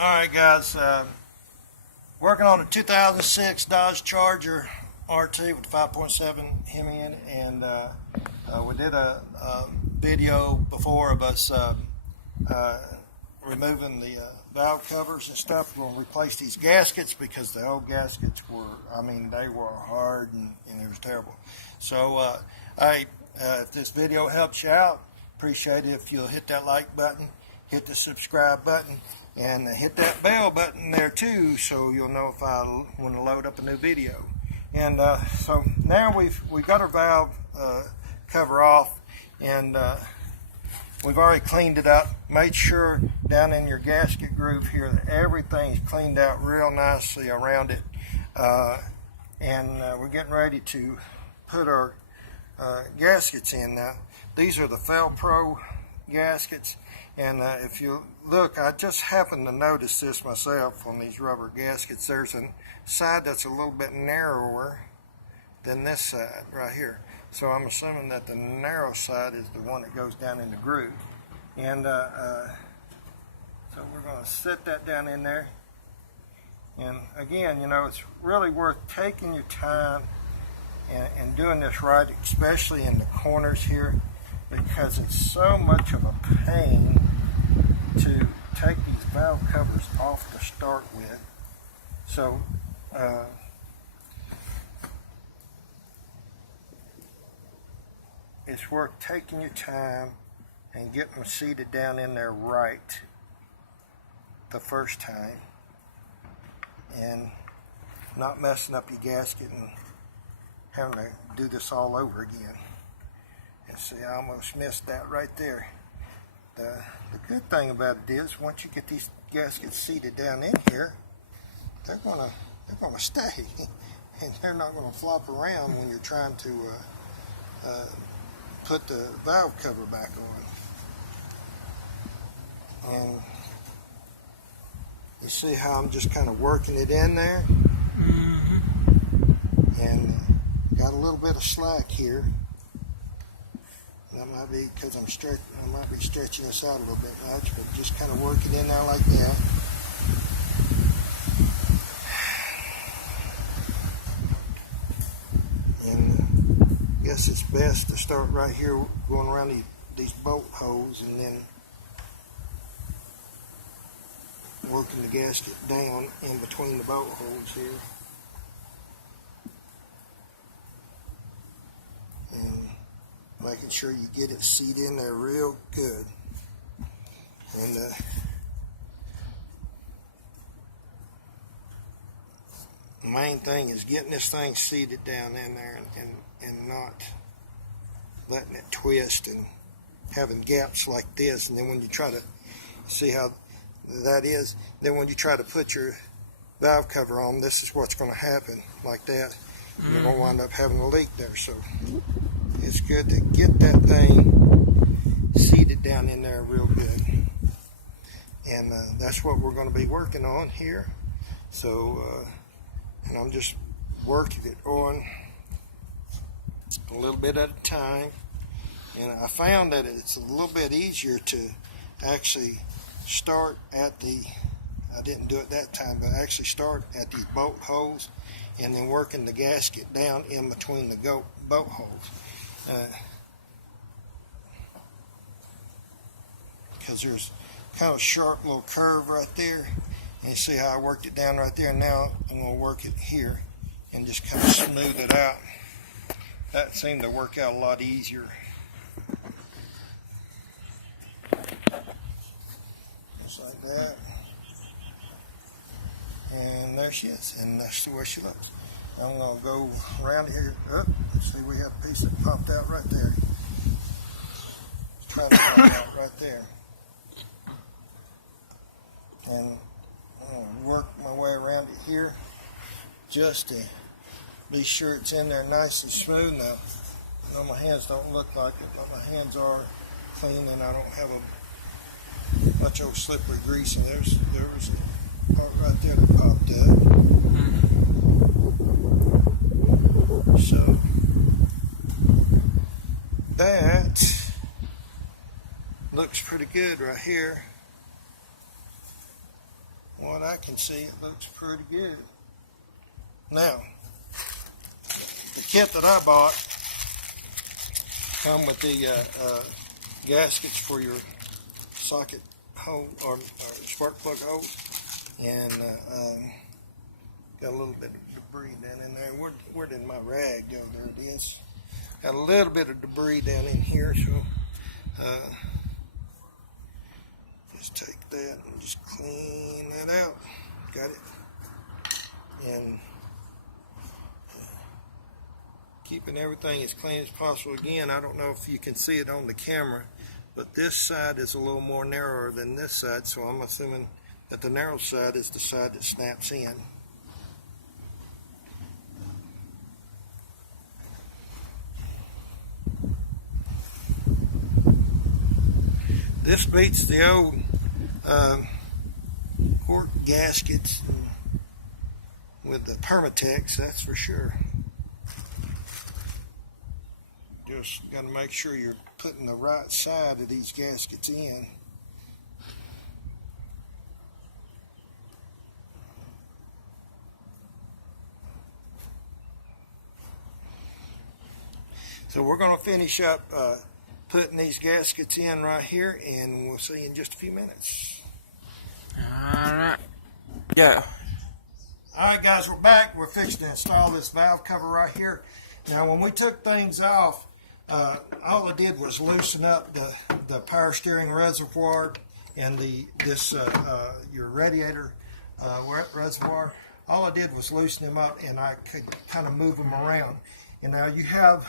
Alright guys, working on a 2006 Dodge Charger RT with 5.7 Hemi in it, and we did a video before of us removing the valve covers and stuff. We're going to replace these gaskets because the old gaskets were, they were hard and it was terrible. So if this video helps you out, appreciate it if you'll hit that like button, hit the subscribe button, and hit that bell button there too, so you'll know if I want to load up a new video. And so now we've got our valve cover off, and we've already cleaned it up. Made sure down in your gasket groove here that everything's cleaned out real nicely around it, and we're getting ready to put our gaskets in now. These are the Pro gaskets, and if you look, I just happened to notice this myself on these rubber gaskets. There's a side that's a little bit narrower than this side right here. So I'm assuming that the narrow side is the one that goes down in the groove. And so we're going to set that down in there. And again, it's really worth taking your time and doing this right, especially in the corners here, because it's so much of a pain to take these valve covers off to start with. So it's worth taking your time and getting them seated down in there right the first time, and not messing up your gasket and having to do this all over again. And see, I almost missed that right there. The good thing about it is, once you get these gaskets seated down in here, they're gonna stay, and they're not gonna flop around when you're trying to put the valve cover back on. And you see how I'm just kind of working it in there, and got a little bit of slack here. That might be because I might be stretching this out a little bit much, but just kind of work it in there like that. And I guess it's best to start right here, going around these bolt holes, and then working the gasket down in between the bolt holes here. And making sure you get it seated in there real good. And the main thing is getting this thing seated down in there and not letting it twist and having gaps like this. And then when you try to see how that is, then when you try to put your valve cover on, this is what's going to happen like that. And you're going to wind up having a leak there. So it's good to get that thing seated down in there real good. And that's what we're going to be working on here. So, and I'm just working it on a little bit at a time. And I found that it's a little bit easier to actually start at I didn't do it that time, but actually start at these bolt holes and then working the gasket down in between the bolt holes. Because there's kind of a sharp little curve right there, and you see how I worked it down right there. Now I'm going to work it here and just kind of smooth it out. That seemed to work out a lot easier. Just like that. And there she is, and that's the way she looks. I'm going to go around here. See, we have a piece that popped out right there. It's trying to pop out right there. And I'm going to work my way around it here just to be sure it's in there nice and smooth. Now, my hands don't look like it, but my hands are clean, and I don't have much old slippery grease. And there's a part right there that popped up. So that looks pretty good right here. I can see, it looks pretty good. Now, the kit that I bought come with the gaskets for your socket hole or spark plug hole, and got a little bit of debris down in there. Where did my rag go? There it is. Got a little bit of debris down in here, so just take that and just clean that out. Got it. And keeping everything as clean as possible. Again, I don't know if you can see it on the camera, but this side is a little more narrower than this side, so I'm assuming that the narrow side is the side that snaps in. This beats the old cork gaskets with the Permatex, that's for sure. Just got to make sure you're putting the right side of these gaskets in. So we're going to finish up putting these gaskets in right here, and we'll see you in just a few minutes. Alright, go. Alright guys, we're back. We're fixing to install this valve cover right here. Now when we took things off, all I did was loosen up the power steering reservoir and your radiator reservoir. All I did was loosen them up, and I could kind of move them around. And now you have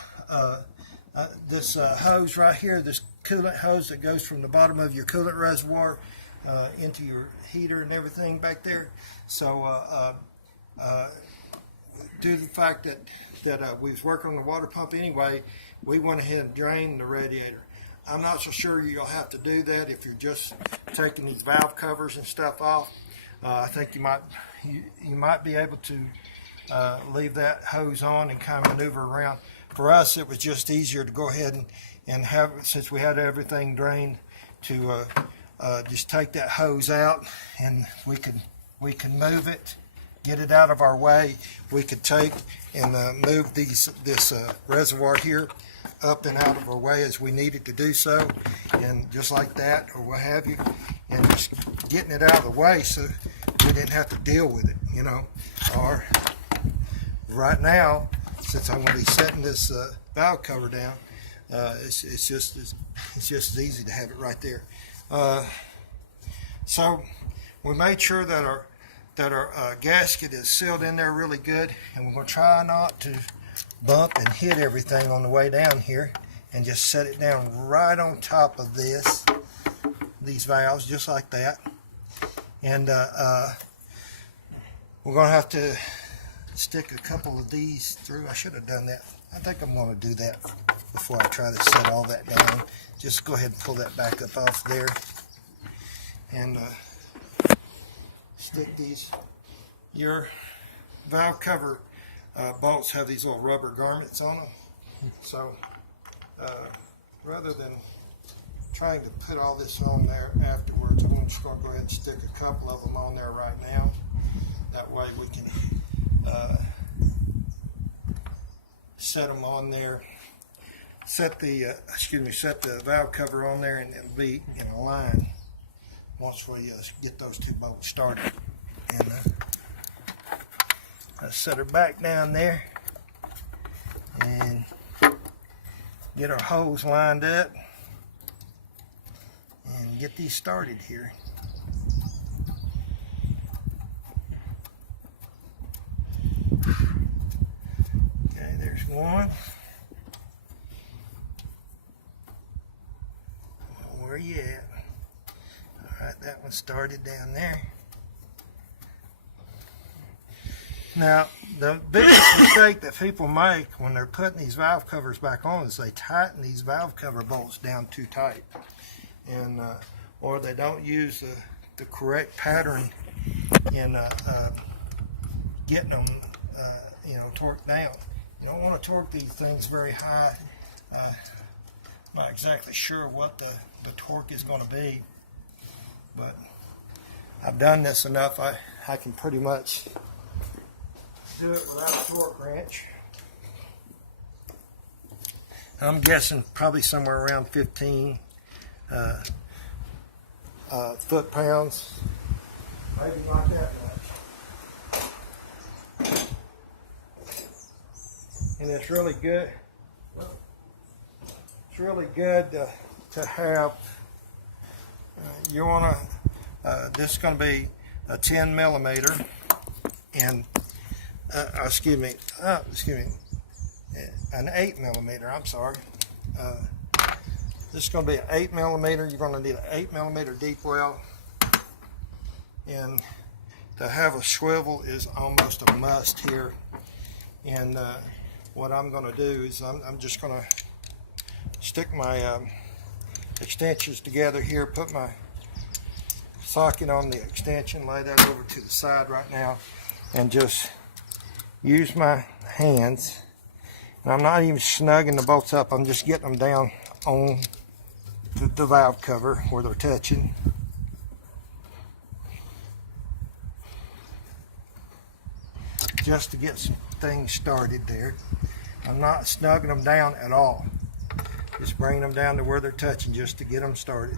this hose right here, this coolant hose that goes from the bottom of your coolant reservoir into your heater and everything back there. So due to the fact that we was working on the water pump anyway, we went ahead and drained the radiator. I'm not so sure you'll have to do that if you're just taking these valve covers and stuff off. I think you might be able to leave that hose on and kind of maneuver around. For us, it was just easier to go ahead and have, since we had everything drained, to just take that hose out, and we can move it, get it out of our way. We could take and move this reservoir here up and out of our way as we needed to do so, and just like that, or what have you, and just getting it out of the way so we didn't have to deal with it, you know. Or right now, since I'm going to be setting this valve cover down, it's just as easy to have it right there. So we made sure that our gasket is sealed in there really good, and we're going to try not to bump and hit everything on the way down here, and just set it down right on top of these valves, just like that. And we're going to have to stick a couple of these through. I should have done that. I think I'm going to do that before I try to set all that down. Just go ahead and pull that back up off there, and stick these. Your valve cover bolts have these little rubber garments on them, so rather than trying to put all this on there afterwards, I'm just going to go ahead and stick a couple of them on there right now. That way we can set them on there, set the valve cover on there, and it'll be in a line once we get those two bolts started. And let's set her back down there and get our hose lined up and get these started here. Okay, there's one. Where you at? Alright, that one started down there. Now, the biggest mistake that people make when they're putting these valve covers back on is they tighten these valve cover bolts down too tight, and or they don't use the correct pattern in getting them, torqued down. You don't want to torque these things very high. Not exactly sure what the torque is going to be, but I've done this enough. I can pretty much do it without a torque wrench. I'm guessing probably somewhere around 15 foot-pounds, maybe not that much. And it's really good. It's really good to have. You want to. This is going to be a 10 millimeter, and excuse me, an 8 millimeter. I'm sorry. This is going to be an 8 millimeter. You're going to need an 8 millimeter deep well, and to have a swivel is almost a must here. And what I'm going to do is I'm just going to stick my extensions together here, put my socket on the extension, lay that over to the side right now, and just use my hands. And I'm not even snugging the bolts up, I'm just getting them down on the valve cover where they're touching. Just to get some things started there. I'm not snugging them down at all. Just bringing them down to where they're touching just to get them started.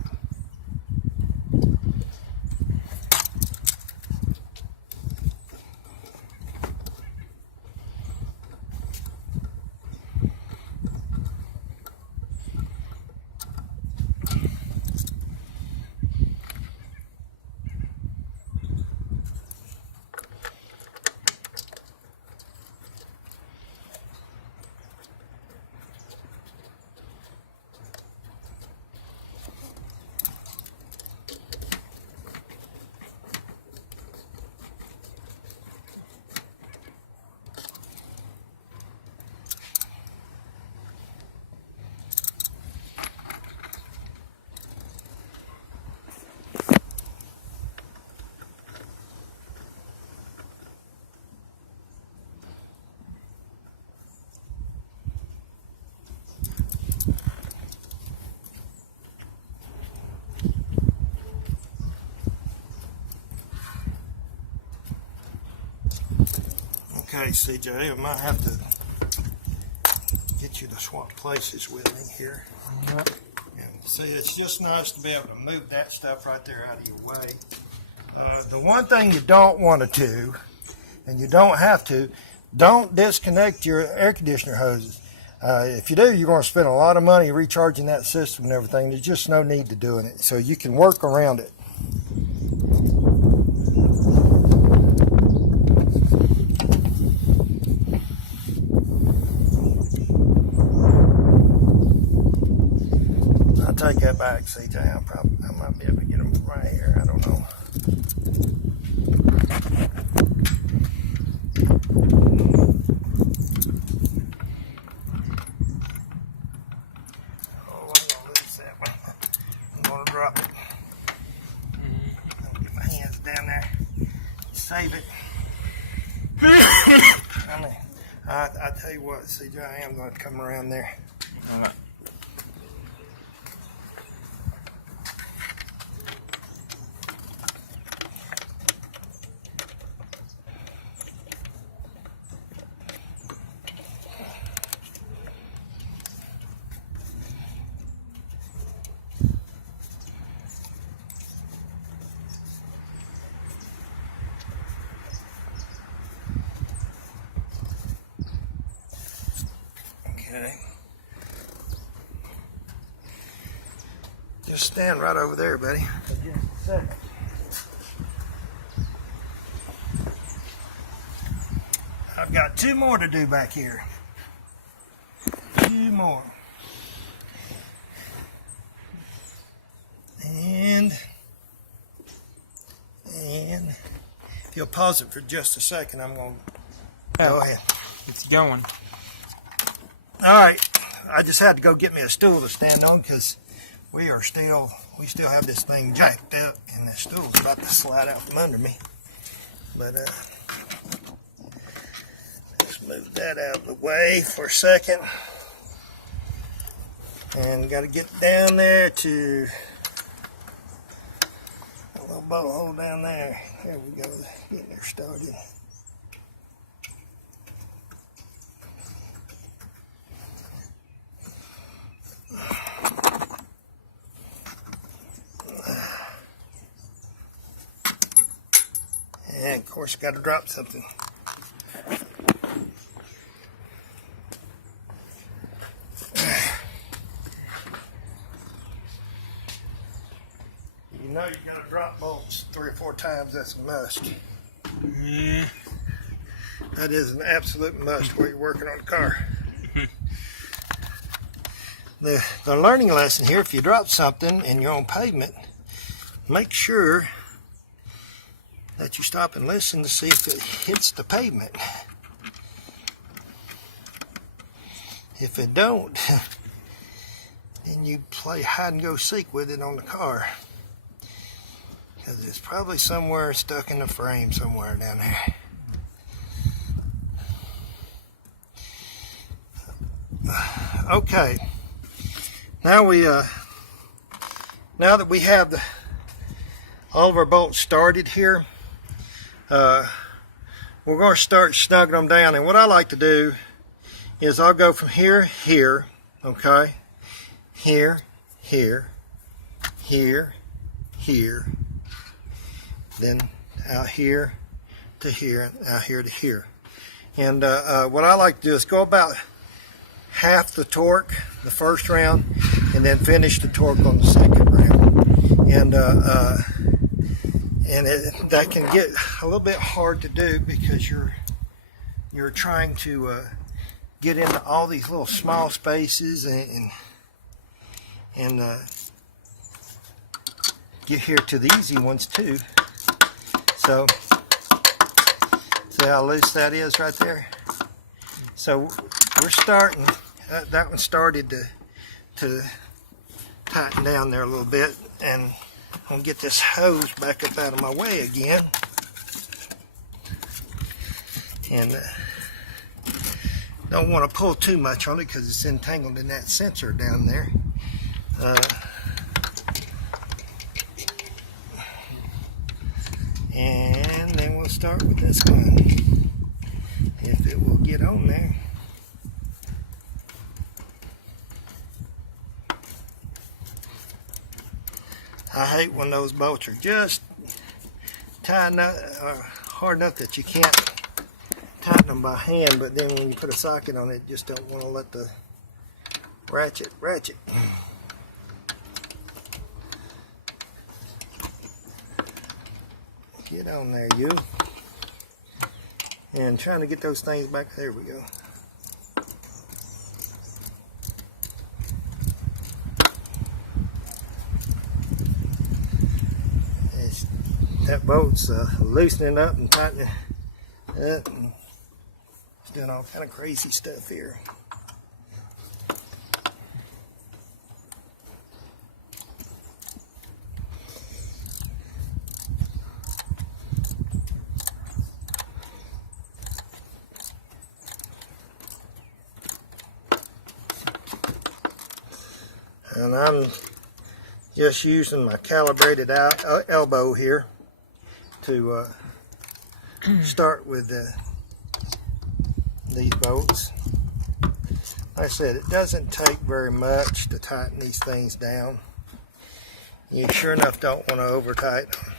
Okay, CJ, I might have to get you to swap places with me here. Yep. And see, it's just nice to be able to move that stuff right there out of your way. The one thing you don't want to do, and you don't have to, don't disconnect your air conditioner hoses. If you do, you're going to spend a lot of money recharging that system and everything. There's just no need to doing it, so you can work around it. Take that back, CJ. I might be able to get them from right here. I don't know. Oh, I'm gonna lose that one. I'm gonna drop it. I'll get my hands down there. Save it. I tell you what, CJ, I am going to come around there. All right. Okay. Just stand right over there, buddy. For just a second. I've got two more to do back here. Two more. And if you'll pause it for just a second, I'm going to go ahead. It's going. All right, I just had to go get me a stool to stand on because we still have this thing jacked up, and the stool's about to slide out from under me. But let's move that out of the way for a second, and got to get down there to little bolt hole down there. There we go, getting her started. And of course, got to drop something. You know you got to drop bolts 3 or 4 times. That's a must. Yeah. That is an absolute must while you're working on the car. The learning lesson here: if you drop something and you're on pavement, make sure that you stop and listen to see if it hits the pavement. If it don't, then you play hide and go seek with it on the car, because it's probably somewhere stuck in the frame somewhere down there. Okay, now that we have all of our bolts started here, we're going to start snugging them down. And what I like to do is I'll go from here, okay, here, then out here to here, out here to here. And what I like to do is go about half the torque the first round, and then finish the torque on the second round. And that can get a little bit hard to do, because you're trying to get into all these little small spaces and get here to the easy ones too. So see how loose that is right there? So we're starting, that one started to tighten down there a little bit, and I'm going to get this hose back up out of my way again. And don't want to pull too much on it because it's entangled in that sensor down there. And then we'll start with this one, if it will get on there. I hate when those bolts are just tight enough, hard enough that you can't tighten them by hand, but then when you put a socket on it, you just don't want to let the ratchet. Get on there, you. And trying to get those things back. There we go. That bolt's loosening up and tightening up, and it's doing all kind of crazy stuff here. And I'm just using my calibrated elbow here to start with these bolts. Like I said, it doesn't take very much to tighten these things down. You sure enough don't want to over tighten them,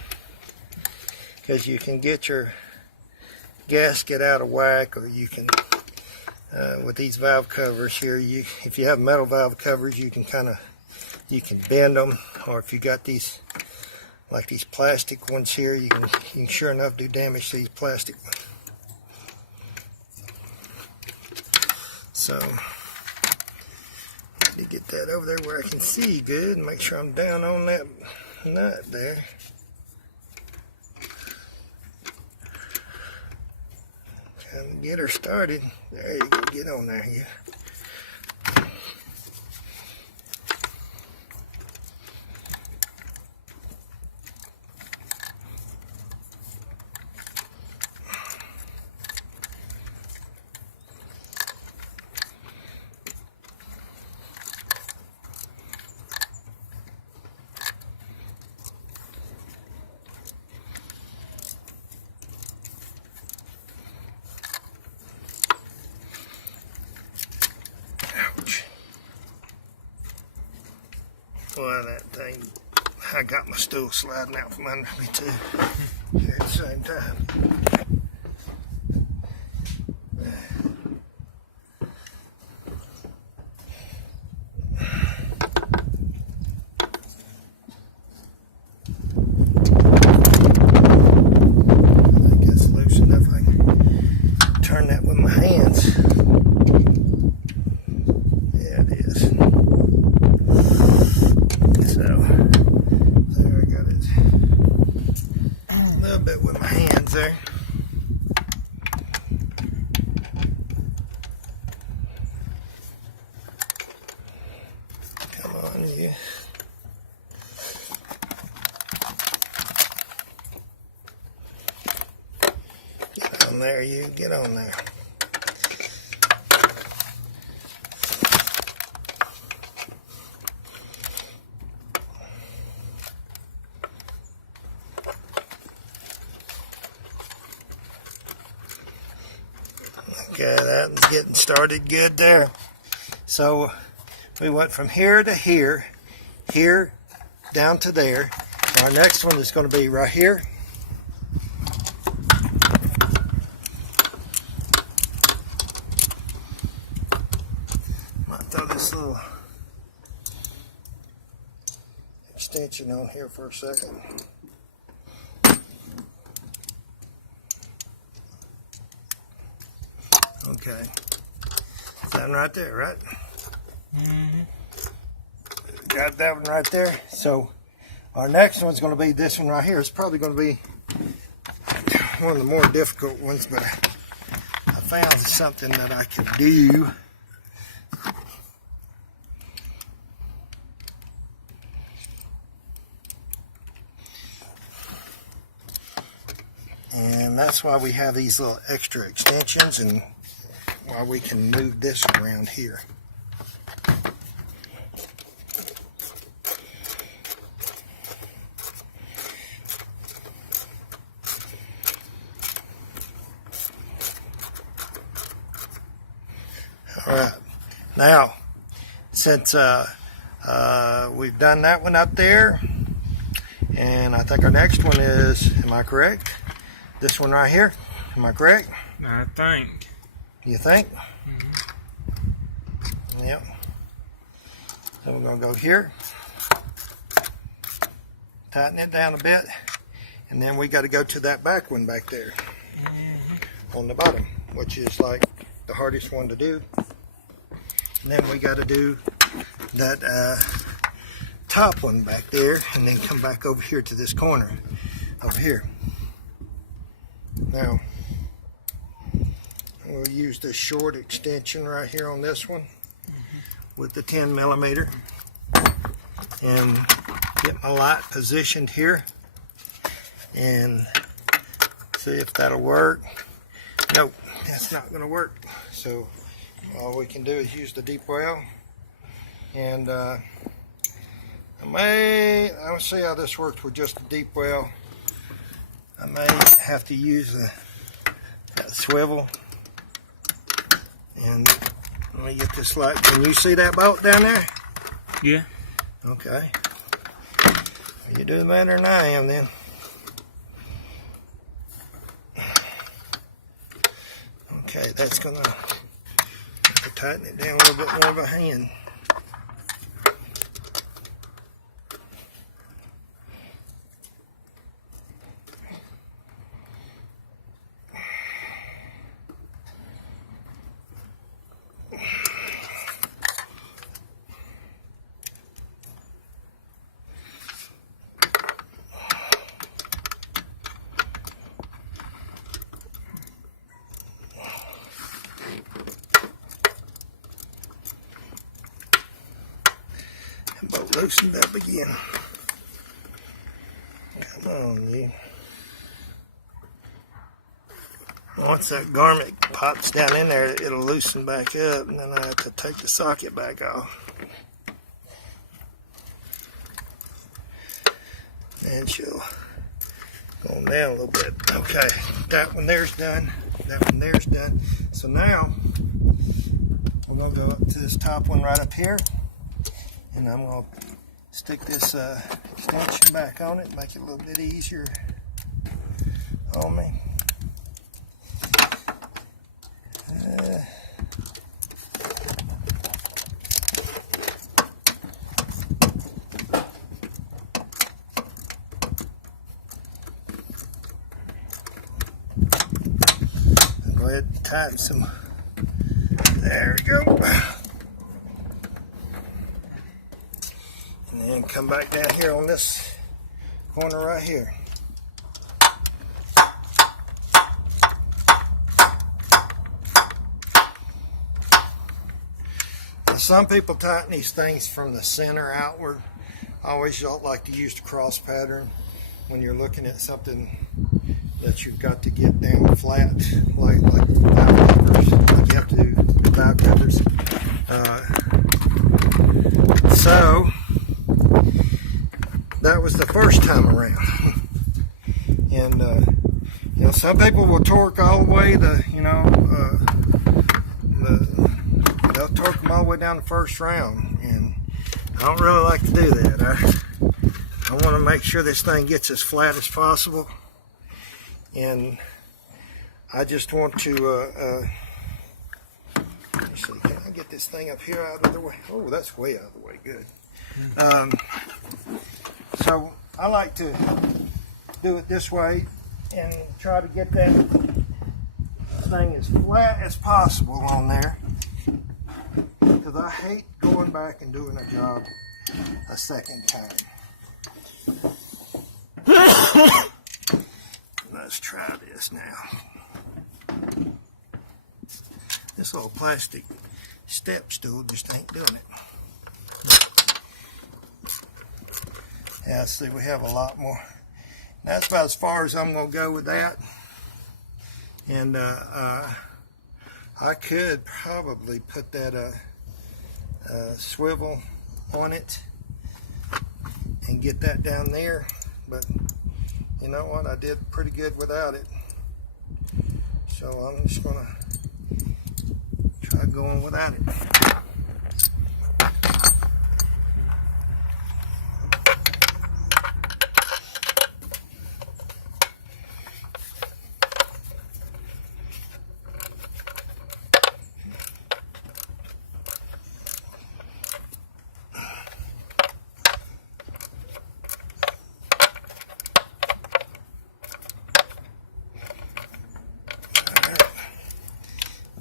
because you can get your gasket out of whack, or you can with these valve covers here, if you have metal valve covers, you can bend them, or if you got these like these plastic ones here, you can sure enough do damage to these plastic ones. So let me get that over there where I can see good and make sure I'm down on that nut there. Trying to get her started. There you go, get on there, yeah. I got my stool sliding out from under me too here at the same time. I guess loose enough I can turn that with my hands. Yeah, it is. So, there I got it. A little bit with my hands there. Come on, you. Get on there, you. Get on there. Okay, that's getting started good there. So we went from here to here, here down to there. Our next one is going to be right here. Might throw this little extension on here for a second. Okay, that one right there, right? Got that one right there. So our next one's going to be this one right here. It's probably going to be one of the more difficult ones, but I found something that I could do. And that's why we have these little extra extensions and why we can move this around here. All right, now since we've done that one up there, and I think our next one is, am I correct? This one right here, am I correct? I think. You think? Yep. So we're going to go here, tighten it down a bit, and then we got to go to that back one back there on the bottom, which is like the hardest one to do. And then we got to do that top one back there, and then come back over here to this corner over here. Now, we'll use this short extension right here on this one with the 10 millimeter and get my light positioned here and see if that'll work. Nope, that's not going to work. So all we can do is use the deep well, and I'll see how this works with just a deep well. I may have to use that swivel. And let me get this light. Can you see that bolt down there? Yeah. Okay. You do better than I am then. Okay, that's gonna have to tighten it down a little bit more by hand. Bolt loosened up again. Come on, you. Once that garment pops down in there, it'll loosen back up, and then I have to take the socket back off. And she'll go on down a little bit. Okay, that one there's done. That one there's done. So now, we're going to go up to this top one right up here. And I'm going to stick this extension back on it, make it a little bit easier on me. Go ahead and tighten some. There we go. And then come back down here on this corner right here. Now, some people tighten these things from the center outward. I always don't like to use the cross pattern when you're looking at something that you've got to get down flat, like valve covers, like you have to do with valve covers. So that was the first time around, and you know, some people will torque all the way they'll torque them all the way down the first round, and I don't really like to do that. I want to make sure this thing gets as flat as possible. And I just want to, let me see, can I get this thing up here out of the way? Oh, that's way out of the way, good. So I like to do it this way and try to get that thing as flat as possible on there, because I hate going back and doing a job a second time. Let's try this now. This little plastic step stool just ain't doing it. Yeah, see, we have a lot more. That's about as far as I'm going to go with that. And I could probably put that swivel on it and get that down there, but you know what, I did pretty good without it, so I'm just gonna try going without it.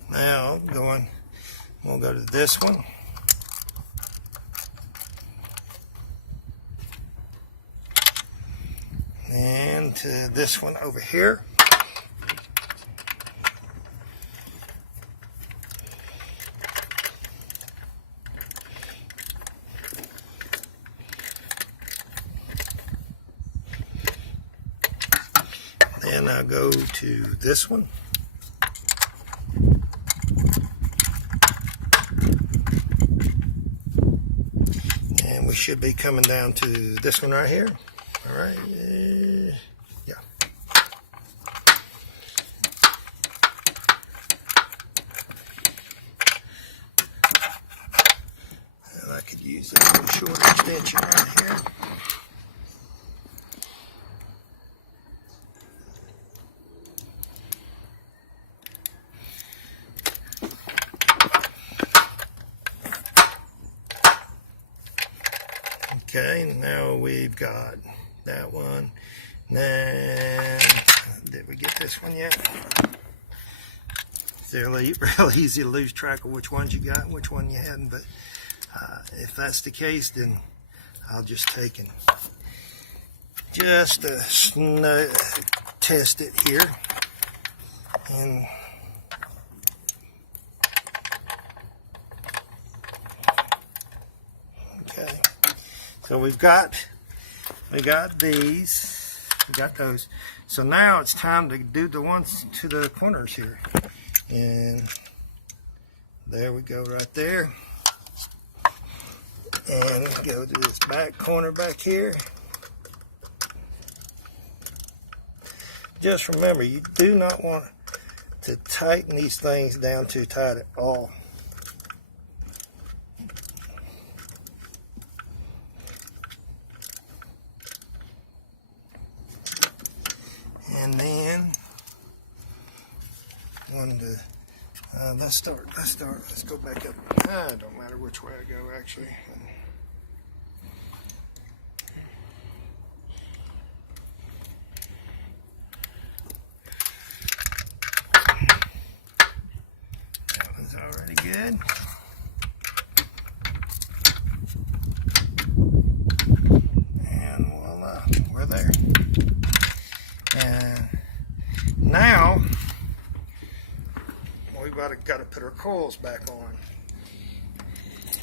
Now we'll go to this one. And to this one over here. Then I'll go to this one. We should be coming down to this one right here. All right, yeah. And I could use a little short extension right here. Okay, now we've got that one. Then, did we get this one yet? It's really easy to lose track of which ones you got and which one you hadn't, but if that's the case, then I'll just take and just test it here. And okay. So we got these, we got those. So now it's time to do the ones to the corners here. And there we go right there. And go to this back corner back here. Just remember, you do not want to tighten these things down too tight at all. And then let's go back up. It don't matter which way I go, actually. That one's already good. And voila, we're there. And now we've got to put our coils back on.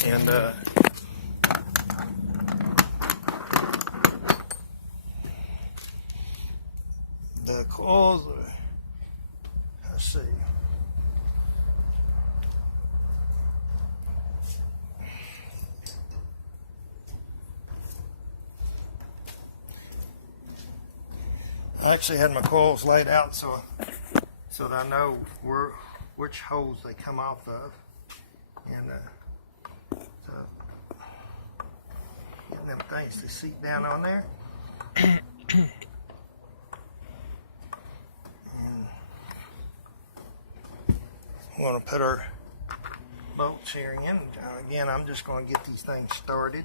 And the coils, let's see. I actually had my coils laid out so that I know which holes they come off of, and so get them things to seat down on there. And we're going to put our bolts here in. Again, I'm just going to get these things started.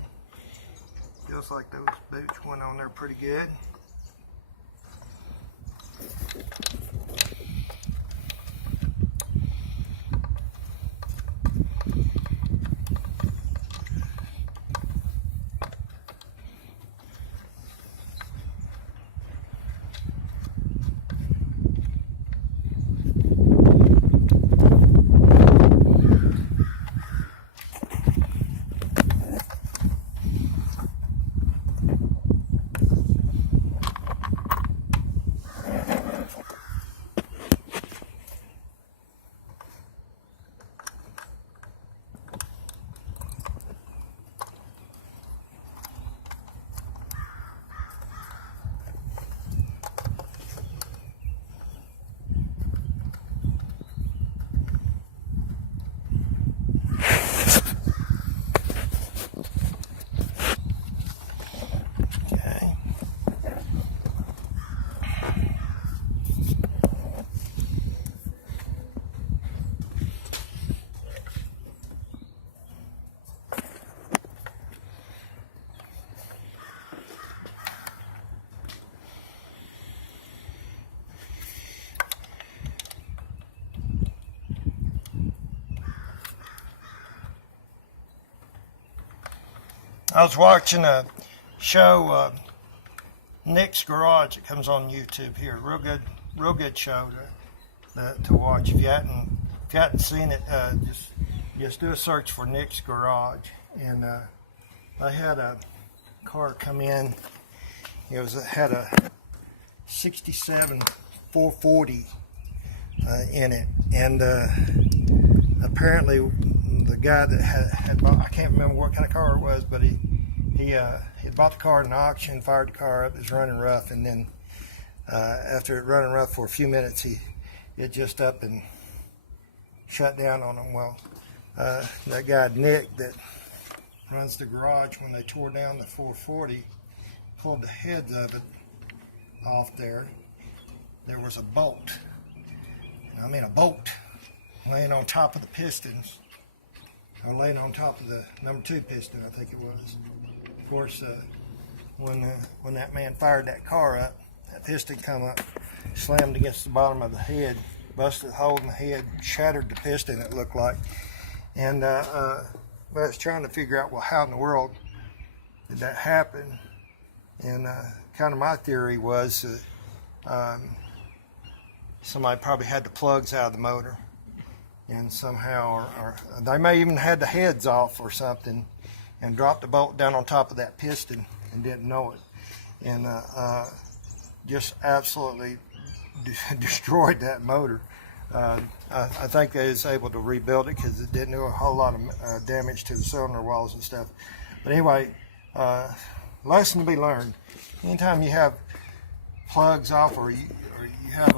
Feels like those boots went on there pretty good. I was watching a show, Nick's Garage. It comes on YouTube here. Real good show to watch. If you hadn't seen it, just do a search for Nick's Garage. And I had a car come in. It had a '67 440 in it, and apparently the guy that had bought, I can't remember what kind of car it was, but he had bought the car in an auction, fired the car up, it was running rough, and then after it running rough for a few minutes, it just up and shut down on him. Well, that guy Nick that runs the garage, when they tore down the 440, pulled the heads of it off there. There was a bolt, I mean a bolt, laying on top of the pistons, or laying on top of the number 2 piston, I think it was. Of course, when that man fired that car up, that piston come up, slammed against the bottom of the head, busted a hole in the head, shattered the piston, it looked like. And I was trying to figure out, well, how in the world did that happen? And kind of my theory was somebody probably had the plugs out of the motor, and somehow, or they may even had the heads off or something, and dropped the bolt down on top of that piston and didn't know it, and just absolutely destroyed that motor. I think they was able to rebuild it because it didn't do a whole lot of damage to the cylinder walls and stuff. But anyway, lesson to be learned: anytime you have plugs off, or you have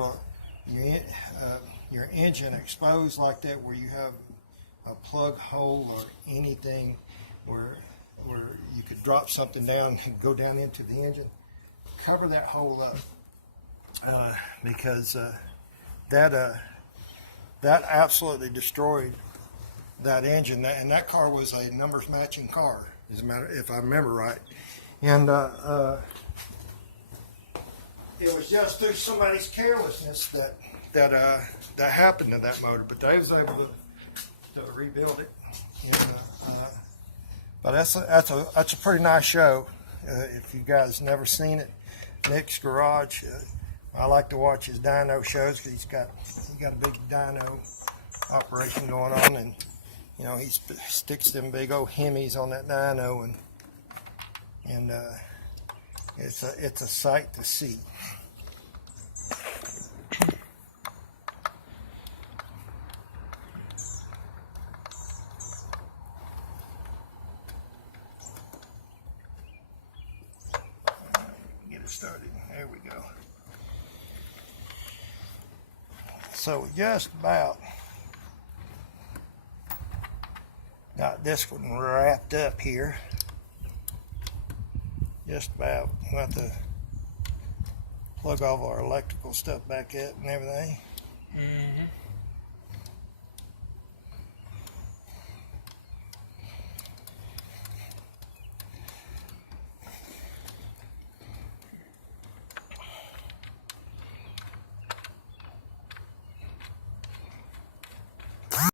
your engine exposed like that, where you have a plug hole or anything where you could drop something down and go down into the engine, cover that hole up. because that absolutely destroyed that engine. And that car was a numbers matching car, as a matter, if I remember right. And it was just through somebody's carelessness that happened to that motor. But they was able to rebuild it. And, but that's a pretty nice show. If you guys never seen it, Nick's Garage. I like to watch his dyno shows because he's got a big dyno operation going on, and you know, he sticks them big old Hemis on that dyno, and it's a sight to see. Get it started. There we go. So just about got this one wrapped up here. Just about. We'll have to plug all of our electrical stuff back up and everything.